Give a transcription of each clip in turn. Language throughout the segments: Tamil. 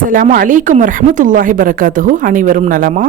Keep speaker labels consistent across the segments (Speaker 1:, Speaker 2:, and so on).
Speaker 1: அஸ்லாம் அலைக்கும் வரமத்துல்லாஹி பரகாத்துஹு அனைவரும் நலமா?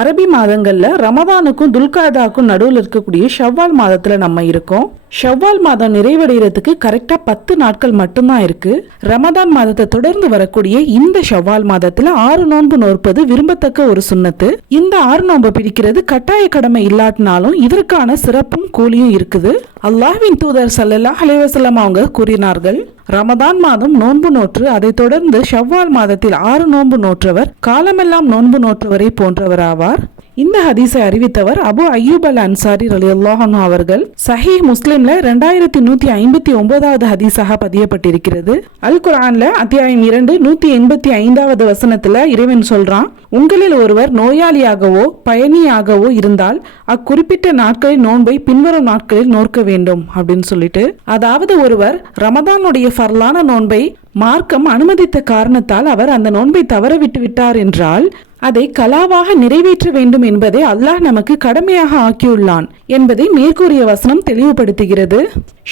Speaker 1: அரபி மாதங்களில் ரமதானுக்கும் துல்காதாக்கும் நடுவில் இருக்கக்கூடிய ஷவ்வால் மாதத்தில் நம்ம இருக்கோம். ஷவ்வால் மாதம் நிறைவடைகிறதுக்கு கரெக்டா பத்து நாட்கள் மட்டும்தான் இருக்கு. ரமதான் மாதத்தை தொடர்ந்து வரக்கூடிய இந்த ஷவ்வால் மாதத்துல ஆறு நோன்பு நோற்பது விரும்பத்தக்க ஒரு சுன்னத்து இந்த ஆறு நோன்பு பிடிக்கிறது கட்டாய கடமை இல்லாட்டினாலும் இதற்கான சிறப்பும் கூலியும் இருக்குது. அல்லாஹ்வின் தூதர் சல்லல்லா அலைவசல்லம் அவங்க கூறினார்கள் ரமதான் மாதம் நோன்பு நோற்று அதைத் தொடர்ந்து ஷவ்வால் மாதத்தில் ஆறு நோன்பு நோற்றவர் காலமெல்லாம் நோன்பு நோற்றவரை போன்றவர் ஆவார். இந்த ஹதீஸை அறிவித்தவர் அபு அய்யூப் அல் அன்சாரி ரலியல்லாஹு அவர்கள். சஹீஹ் முஸ்லிம்ல ரெண்டாயிரத்தி நூத்தி ஐம்பத்தி ஒன்பதாவது ஹதீஸாக பதியப்பட்டிருக்கிறது. அல் குரான்ல அத்தியாயம் இரண்டு நூத்தி எண்பத்தி ஐந்தாவது வசனத்துல இறைவன் சொல்றான் உங்களில் ஒருவர் நோயாளியாகவோ பயணியாகவோ இருந்தால் அக்குறிப்பிட்ட நாட்களில் நோன்பை பின்வரும் நாட்களில் நோற்க வேண்டும் அப்படின்னு சொல்லிட்டு. அதாவது ஒருவர் ரமதானுடைய ஃபர்லான நோன்பை மார்க்கம் அனுமதித்த காரணத்தால் அவர் அந்த நோன்பை தவற விட்டு விட்டார் என்றால் அதை கலாவாக நிறைவேற்ற வேண்டும் என்பதை அல்லாஹ் நமக்கு கடமையாக ஆக்கியுள்ளான் என்பதை மேற்கூறிய வசனம் தெளிவுபடுத்துகிறது.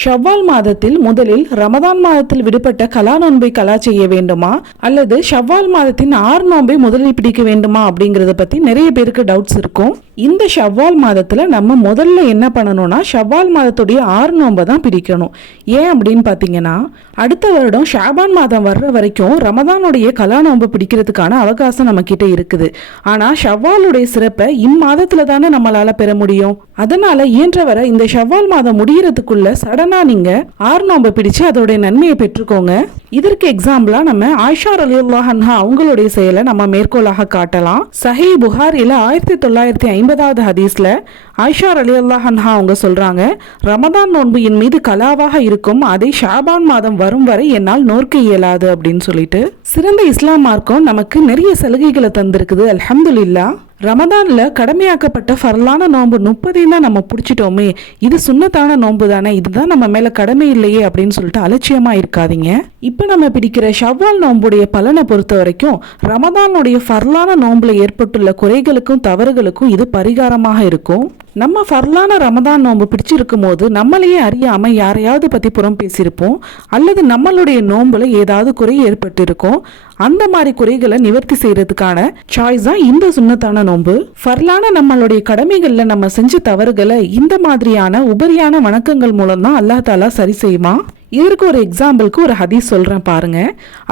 Speaker 1: ஷவ்வால் மாதத்தில் முதலில் ரமதான் மாதத்தில் விடுபட்ட கலா நோன்பை கலா செய்ய வேண்டுமா? அல்லது ஷவ்வால் மாதத்தின் ஆறு நோன்பை முதலில் பிடிக்க வேண்டுமா? அப்படிங்கறத பத்தி நிறைய பேருக்கு டவுட்ஸ் இருக்கும். இந்த ஷவ்வால் மாதத்துல நம்ம முதல்ல என்ன பண்ணணும்னா ஷவ்வால் மாதத்துடைய ஆறு நோன்பை தான் பிடிக்கணும். ஏன் அப்படின்னு பாத்தீங்கன்னா அடுத்த வருடம் ஷாபான் மாதம் வர்ற வரைக்கும் ரமதானுடைய கலா நோன்பு பிடிக்கிறதுக்கான அவகாசம் நம்ம கிட்ட இருக்குது. ஆனா ஷவ்வாலுடைய சிறப்பை இம்மாதத்துல தானே நம்மளால பெற முடியும்? அதனால இயன்றவரை இந்த ஷவ்வால் மாதம் முடியறதுக்குள்ள சடனா நீங்க ஆறு நோன்பை பிடிச்சு அதோடைய நன்மையை பெற்றுக்கோங்க. இதற்கு எக்ஸாம்பிளா நம்ம ஆயிஷா ரலியுல்லாஹ் அன்ஹா அவங்களுடைய செயலை நம்ம மேற்கோளாக காட்டலாம். சஹி புகாரில ஆயிரத்தி தொள்ளாயிரத்தி ஐம்பதாவது ஹதீஸ்ல ஆயிஷா ரலியுல்லாஹ் ஹன்ஹா அவங்க சொல்றாங்க ரமதான் நோன்பு என் மீது கலாவாக இருக்கும் அதை ஷாபான் மாதம் வரும் வரை என்னால் நோர்க்க இயலாது அப்படின்னு சொல்லிட்டு. சிறந்த இஸ்லாம் மார்க்கம் நமக்கு நிறைய சலுகைகளை தந்திருக்குது அலமதுல்லா ரமதானில் கடமையாக்கப்பட்ட ஃபர்லான நோன்பு முப்பதையும் தான் நம்ம பிடிச்சிட்டோமே. இது சுண்ணத்தான நோன்பு தானே? இதுதான் நம்ம மேலே கடமை இல்லையே அப்படின்னு சொல்லிட்டு அலட்சியமாக இருக்காதீங்க. இப்போ நம்ம பிடிக்கிற ஷவ்வால் நோன்புடைய பலனை பொறுத்த வரைக்கும் ரமதானுடைய ஃபர்லான நோன்பில் ஏற்பட்டுள்ள குறைகளுக்கும் தவறுகளுக்கும் இது பரிகாரமாக இருக்கும். நம்ம ஃபர்லான ரமதான் நோன்பு பிடிச்சிருக்கும் போது நம்மளையே அறியாமல் யாரையாவது பற்றி புறம் பேசியிருப்போம். அல்லது நம்மளுடைய நோம்பில் ஏதாவது குறை ஏற்பட்டிருக்கும். அந்த மாதிரி குறைகளை நிவர்த்தி செய்கிறதுக்கான சாய்ஸ் தான் இந்த சுண்ணத்தான நோன்பு ஃபர்லான நம்மளுடைய கடமைகளில் நம்ம செஞ்ச தவறுகளை இந்த மாதிரியான உபரியான வணக்கங்கள் மூலம் தான் அல்லாஹ் தாலா சரி செய்யுமா இதற்கு ஒரு எக்ஸாம்பிளுக்கு ஒரு ஹதீஸ் சொல்கிறேன் பாருங்க.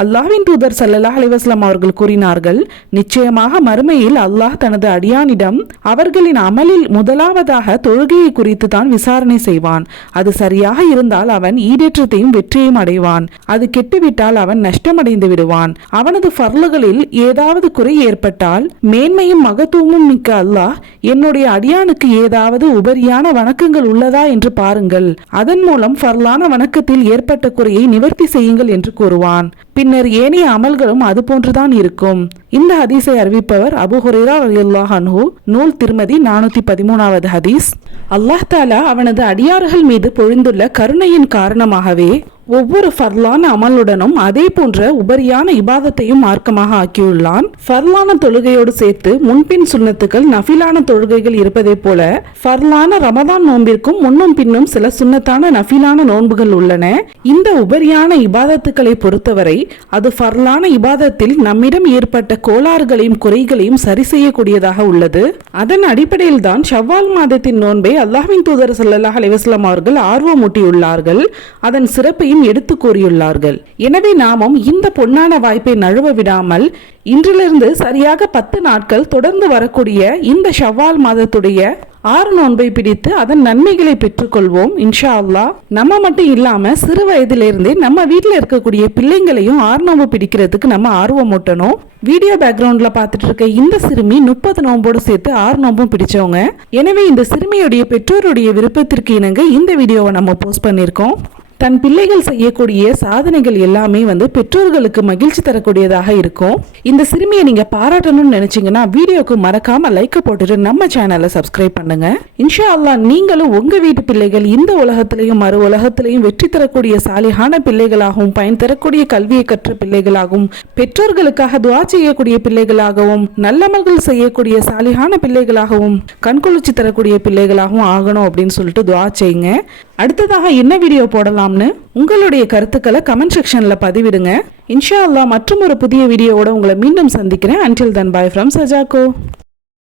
Speaker 1: அல்லாவின் தூதர் சல்லல்லா அலிவாஸ்லாம் அவர்கள் கூறினார்கள் நிச்சயமாக மறுமையில் அல்லாஹ் தனது அடியானிடம் அவர்களின் அமலில் முதலாவதாக தொழுகையை குறித்து தான் விசாரணை செய்வான். அது சரியாக இருந்தால் அவன் ஈடேற்றத்தையும் வெற்றியையும் அடைவான். அது கெட்டுவிட்டால் அவன் நஷ்டமடைந்து விடுவான். அவனது ஃபர்லுகளில் ஏதாவது குறை ஏற்பட்டால் மேன்மையும் மகத்துவமும் மிக்க அல்லாஹ் என்னுடைய அடியானுக்கு ஏதாவது உபரியான வணக்கங்கள் உள்ளதா என்று பாருங்கள். அதன் மூலம் ஃபர்லான வணக்கத்தில் ஏற்பட்ட குறையை நிவர்த்தி செய்யுங்கள் என்று கூறுவான். பின்னர் ஏனைய அமல்களும் அது போன்றுதான் இருக்கும். இந்த ஹதீஸை அறிவிப்பவர் அபு ஹுரேரா ரலியல்லாஹு அன்ஹு நூல் திருமதி நானூத்தி பதிமூணாவது ஹதீஸ். அல்லாஹ் தாலா அவனது அடியார்கள் மீது பொழிந்துள்ள கருணையின் காரணமாகவே ஒவ்வொரு ஃபர்லான அமலுடனும் அதே போன்ற உபரியான இபாதத்தையும் மார்க்கமாக ஆக்கியுள்ளான். ஃபர்லான தொழுகையோடு சேர்த்து முன்பின் சுன்னத்துக்கள் நஃபிலான தொழுகைகள் இருப்பதை போல ஃபர்லான ரமதான் நோன்பிற்கும் முன்னும் பின்னும் சில சுன்னத்தான நஃபிலான நோன்புகள் உள்ளன. இந்த உபரியான இபாதத்துக்களை பொறுத்தவரை அது ஃபர்லான இபாதத்தில் நம்மிடம் ஏற்பட்ட கோளாறுகளையும் குறைகளையும் சரி செய்யக்கூடியதாக உள்ளது. அதன் அடிப்படையில் தான் ஷவ்வால் மாதத்தின் நோன்பை அல்லாஹ்வின் தூதர் சல்லாஹ் அலிவாஸ்லாம் அவர்கள் ஆர்வமூட்டியுள்ளார்கள். அதன் சிறப்பையும் எடுத்து கூறியுள்ளார்கள். எனவே நாமும் இந்த பொன்னான வாய்ப்பை நழுவ விடாமல் இன்றிலிருந்து சரியாக பத்து நாட்கள் தொடர்ந்து வரக்கூடிய இந்த ஷவ்வால் மாதத்துடைய ஆறு நோன்பை பிடித்து அதன் நன்மைகளை பெற்றுக்கொள்வோம். இன்ஷா அல்லா நம்ம மட்டும் இல்லாம சிறு வயதிலிருந்தே நம்ம வீட்டில் இருக்கக்கூடிய பிள்ளைங்களையும் ஆறு நோன்பு பிடிக்கிறதுக்கு நம்ம ஆர்வம் ஊட்டணும். வீடியோ பேக்ரவுண்ட்ல பார்த்துட்டு இருக்க இந்த சிறுமி முப்பது நோம்போடு சேர்த்து ஆறு நோம்பும் பிடிச்சவங்க. எனவே இந்த சிறுமியுடைய பெற்றோருடைய விருப்பத்திற்கு இணங்க இந்த வீடியோவை நம்ம போஸ்ட் பண்ணியிருக்கோம். தன் பிள்ளைகள் செய்யக்கூடிய சாதனைகள் எல்லாமே வந்து பெற்றோர்களுக்கு மகிழ்ச்சி தரக்கூடியதாக இருக்கும். இந்த சிறுமியை நீங்க பாராட்டணும்னு நினைச்சீங்கன்னா வீடியோக்கு மறக்காம லைக் போட்டுட்டு நம்ம சேனலை சப்ஸ்கிரைப் பண்ணுங்க. இன்ஷா அல்லாஹ் நீங்களும் உங்க வீட்டு பிள்ளைகள் இந்த உலகத்திலையும் மறு உலகத்திலையும் வெற்றி தரக்கூடிய சாலிகான பிள்ளைகளாகவும் பயன் தரக்கூடிய கல்வியை கற்ற பிள்ளைகளாகவும் பெற்றோர்களுக்காக துவா செய்யக்கூடிய பிள்ளைகளாகவும் நல்லமல்கள் செய்யக்கூடிய சாலிகான பிள்ளைகளாகவும் கண்குளிர்ச்சி தரக்கூடிய பிள்ளைகளாகவும் ஆகணும் அப்படின்னு சொல்லிட்டு துவா செய்யுங்க. அடுத்ததாக என்ன வீடியோ போடலாம்? பண்ணலாம்னு உங்களுடைய கருத்துக்களை கமெண்ட் செக்ஷன்ல பதிவிடுங்க. இன்ஷா அல்லாஹ் மற்றும் ஒரு புதிய வீடியோவோட உங்களை மீண்டும் சந்திக்கிறேன். Until than bye from சஜாக்கோ